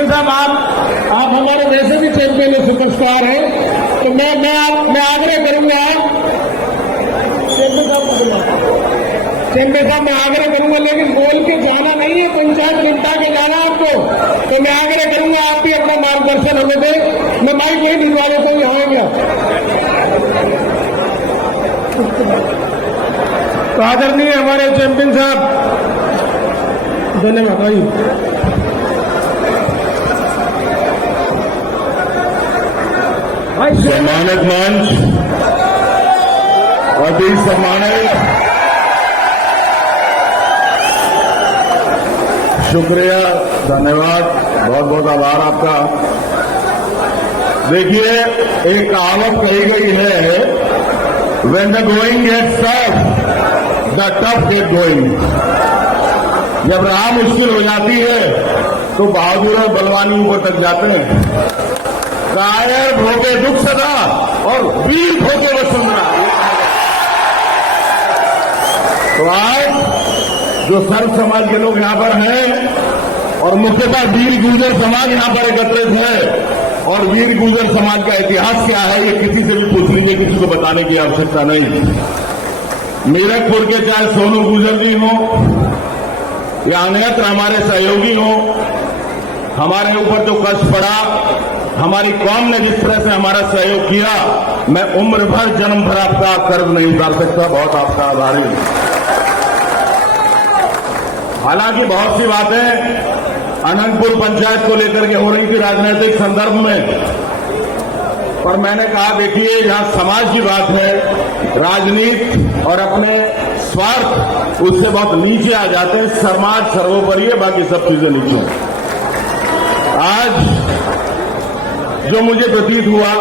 Champion साहब, आप हमारे वैसे भी चैंपियन है, सुपरस्टार हैं, तो मैं आग्रह करूंगा, चैंपियन साहब मैं आग्रह करूंगा, लेकिन बोल के जाना नहीं है, पंचायत निपटा के जाना आपको। तो मैं आग्रह करूंगा आप भी अपना मार्गदर्शन हमें दें। मैं माइक नहीं भिजवा देता हूँ, यहाँ गया। तो आदरणीय हमारे चैंपियन साहब, धन्यवाद। आइए सम्मानित मंच, अति सम्मानित, शुक्रिया, धन्यवाद, बहुत बहुत आभार आपका। देखिए, एक कहावत कही गई है, when the going gets tough, the tough get going. जब राह मुश्किल हो जाती है तो बहादुर और बलवानी ऊपर तक जाते हैं। कायर भोगे दुख सदा और वीर भोगे वसुंधरा। तो आज जो सर्व समाज के लोग यहां पर हैं और मुख्यतः वीर गुर्जर समाज यहां पर एकत्रित है, और वीर गुर्जर समाज का इतिहास क्या है ये किसी से भी पूछ लीजिए, किसी को बताने की आवश्यकता नहीं। मीरठपुर के चाहे सोनू गुर्जर जी हो या अन्यत्र हमारे सहयोगी हो, हमारे ऊपर जो कष्ट पड़ा, हमारी कौम ने जिस तरह से हमारा सहयोग किया, मैं उम्र भर जन्म भर आपका कर्ज नहीं उतार सकता। बहुत आपका आभारी हूं। हालांकि बहुत सी बातें अनंतपुर पंचायत को लेकर के हो रही थी राजनीतिक संदर्भ में, पर मैंने कहा देखिए जहां समाज की बात है, राजनीति और अपने स्वार्थ उससे बहुत नीचे आ जाते हैं। समाज सर्वोपरि है, बाकी सब चीजें नीचे। आज जो मुझे प्रतीत हुआ,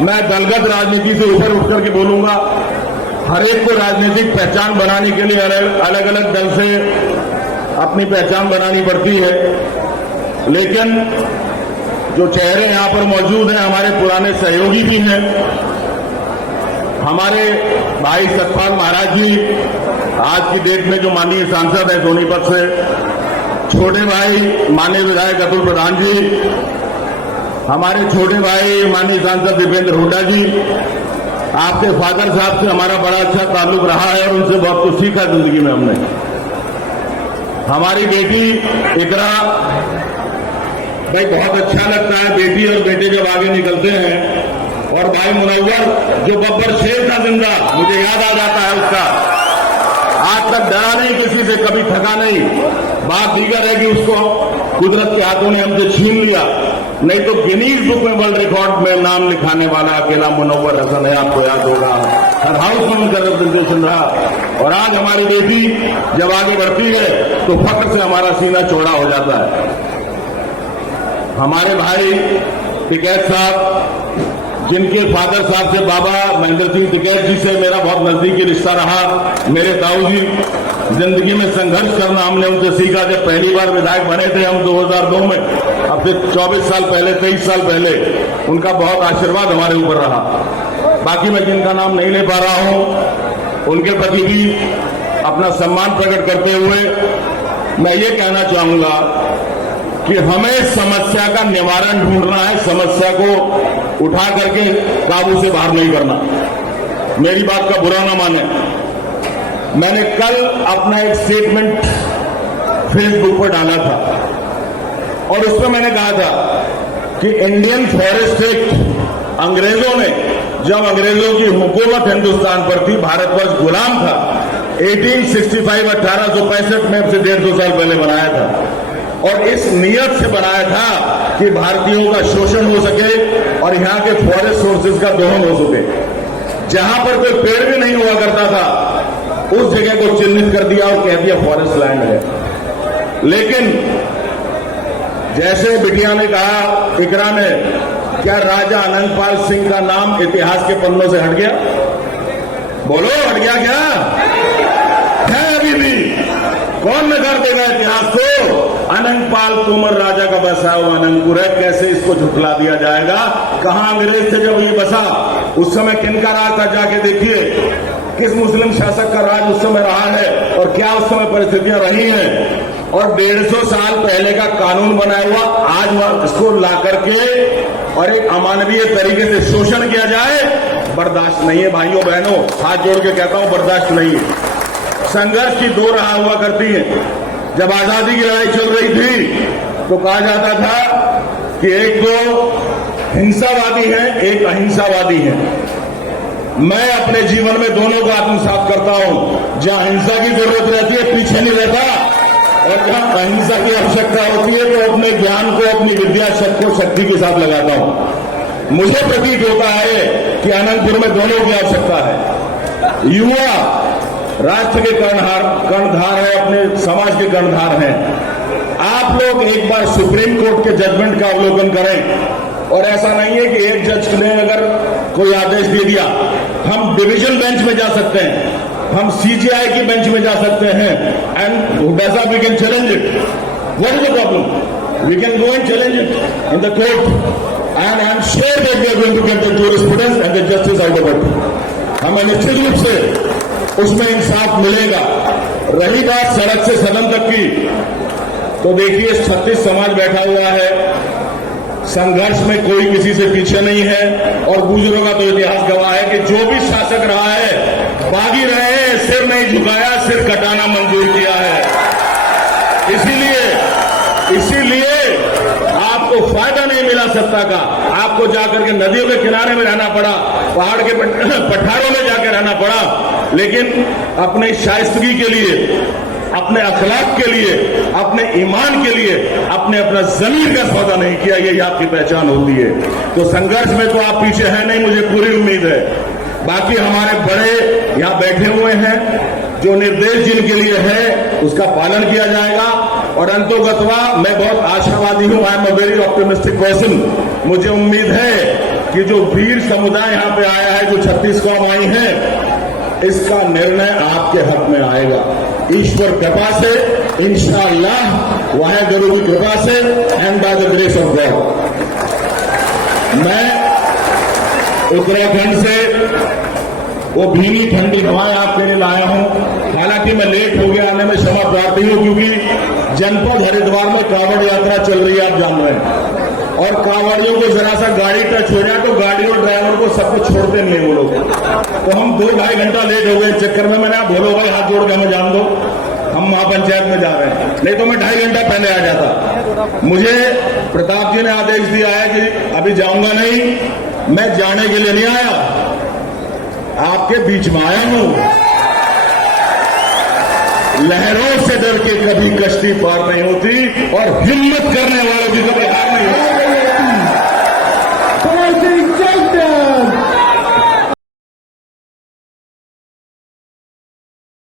मैं दलगत राजनीति से ऊपर उठ करके बोलूंगा। हर एक को राजनीतिक पहचान बनाने के लिए अलग अलग दल से अपनी पहचान बनानी पड़ती है, लेकिन जो चेहरे यहां पर मौजूद हैं हमारे पुराने सहयोगी भी हैं। हमारे भाई सतपाल महाराज जी आज की डेट में जो माननीय सांसद हैं सोनीपत से, छोटे भाई माननीय विधायक अतुल प्रधान जी, हमारे छोटे भाई माननीय सांसद दीपेंद्र हुड्डा जी, आपके फादर साहब से हमारा बड़ा अच्छा ताल्लुक रहा है और उनसे बहुत कुछ सीखा जिंदगी में हमने। हमारी बेटी इकरा, भाई बहुत अच्छा लगता है बेटी और बेटे जब आगे निकलते हैं, और भाई मुनव्वर जो बब्बर शेर था जिंदा, मुझे याद आ जाता है उसका, आज तक डरा नहीं किसी से, कभी थका नहीं। बात दीगर है कि उसको कुदरत के हाथों ने हमसे छीन लिया, नहीं तो गिनीज बुक में वर्ल्ड रिकॉर्ड में नाम लिखाने वाला अकेला मुनव्वर हसन है, आपको याद होगा। हर हाउस में उनका रिप्रेजेंटेशन रहा, और आज हमारी बेटी जब आगे बढ़ती है तो फख्र से हमारा सीना चौड़ा हो जाता है। हमारे भाई टिकैत साहब, जिनके फादर साहब से बाबा महेंद्र सिंह टिकैत जी से मेरा बहुत नजदीकी रिश्ता रहा, मेरे ताऊ जी, जिंदगी में संघर्ष करना हमने उनसे सीखा। जब पहली बार विधायक बने थे हम 2002 में, अब से 24 साल पहले, 23 साल पहले, उनका बहुत आशीर्वाद हमारे ऊपर रहा। बाकी मैं जिनका नाम नहीं ले पा रहा हूं, उनके प्रति भी अपना सम्मान प्रकट करते हुए मैं ये कहना चाहूंगा कि हमें समस्या का निवारण ढूंढना है, समस्या को उठा करके काबू से बाहर नहीं करना। मेरी बात का बुरा ना माने, मैंने कल अपना एक स्टेटमेंट फेसबुक पर डाला था और उसमें मैंने कहा था कि इंडियन फॉरेस्ट एक्ट अंग्रेजों ने, जब अंग्रेजों की हुकूमत हिंदुस्तान पर थी, भारतवर्ष गुलाम था, 1865 1865 में से 150 साल पहले बनाया था, और इस नियत से बनाया था कि भारतीयों का शोषण हो सके और यहां के फॉरेस्ट सोर्सेज का दोहन हो सके। जहां पर कोई पेड़ भी नहीं हुआ करता था उस जगह को चिन्हित कर दिया और कह दिया फॉरेस्ट लैंड है। लेकिन जैसे बिटिया ने कहा, इकरा ने, क्या राजा अनंतपाल सिंह का नाम इतिहास के पन्नों से हट गया? बोलो, हट गया क्या? है अभी भी? कौन नकार देगा इतिहास को? अनंतपाल तोमर राजा का बसा हुआ अनंतपुर है, कैसे इसको झुठला दिया जाएगा? कहां अंग्रेज थे जब ये बसा? उस समय किनका राज था? जाके देखिए किस मुस्लिम शासक का राज उस समय रहा है और क्या उस समय परिस्थितियां रही हैं। और 150 साल पहले का कानून बनाया हुआ आज इसको ला करके और एक अमानवीय तरीके से शोषण किया जाए, बर्दाश्त नहीं है भाइयों बहनों, हाथ जोड़ के कहता हूं बर्दाश्त नहीं है। संघर्ष की दो राह हुआ करती है। जब आजादी की लड़ाई चल रही थी तो कहा जाता था कि एक तो हिंसावादी है, एक अहिंसावादी है। मैं अपने जीवन में दोनों को आत्मसात करता हूं। जहां हिंसा की जरूरत रहती है पीछे नहीं रहता, और जहां अहिंसा की आवश्यकता होती है तो अपने ज्ञान को, अपनी विद्या शक्ति के साथ लगाता हूं। मुझे प्रतीत होता है कि अनंतपुर में दोनों की आवश्यकता है। युवा राष्ट्र के कर्णधार है, अपने समाज के कर्णधार हैं। आप लोग एक बार सुप्रीम कोर्ट के जजमेंट का अवलोकन करें, और ऐसा नहीं है कि एक जज ने अगर कोई आदेश दे दिया, हम डिवीजन बेंच में जा सकते हैं, हम सीजीआई की बेंच में जा सकते हैं, एंड वैसा we can challenge it. What is the problem? We can go and challenge it in the court, and I am sure that we are going to get the jurisprudence and the justice out of it. हमें निश्चित रूप से उसमें इंसाफ मिलेगा। रही बात सड़क से सदन तक की, तो देखिए 36 समाज बैठा हुआ है, संघर्ष में कोई किसी से पीछे नहीं है, और गुजरों का तो इतिहास गवाह है कि जो भी शासक रहा है बागी रहे, सिर नहीं झुकाया, सिर कटाना मंजूर किया है। इसीलिए आपको फायदा नहीं मिला सत्ता का, आपको जाकर के नदियों के किनारे में रहना पड़ा, पहाड़ के पठारों में जाकर रहना पड़ा, लेकिन अपने शाइस्तगी के लिए, अपने अखलाक के लिए, अपने ईमान के लिए अपना जमीन का सौदा नहीं किया। ये आपकी पहचान होती है। तो संघर्ष में तो आप पीछे हैं नहीं, मुझे पूरी उम्मीद है। बाकी हमारे बड़े यहां बैठे हुए हैं, जो निर्देश जिनके लिए है उसका पालन किया जाएगा। और अंतोगतवा मैं बहुत आशावादी हूं, I am a very optimistic person. मुझे उम्मीद है कि जो वीर समुदाय यहां पे आया है, जो 36 कौम आई है, इसका निर्णय आपके हक में आएगा। ईश्वर कृपा से, इंशाअल्लाह, वाहेगुरु की कृपा से, and by the grace of God. मैं उत्तराखंड से वो भीनी ठंडी हवाएं आपके लिए लाया हूं। हालांकि मैं लेट हो गया आने में, क्षमा प्रार्थी हूं, क्योंकि जनपद हरिद्वार में कांवड़ यात्रा चल रही है, आप जान रहे हैं, और कांवड़ियों को जरा सा गाड़ी टच हो जाए तो गाड़ी और ड्राइवर को सब कुछ छोड़ते नहीं वो लोग। तो हम 2-2.5 घंटा लेट हो गए। चक्कर में मैंने बोलो भाई हाथ जोड़ के हमें जान दो, हम महापंचायत में जा रहे हैं, नहीं तो मैं 2.5 घंटा पहले आ जाता। मुझे प्रताप जी ने आदेश दिया है कि अभी जाऊंगा नहीं। मैं जाने के लिए नहीं आया, आपके बीच में आया हूं। लहरों से डर के कभी कश्ती पार नहीं होती, और हिम्मत करने वालों की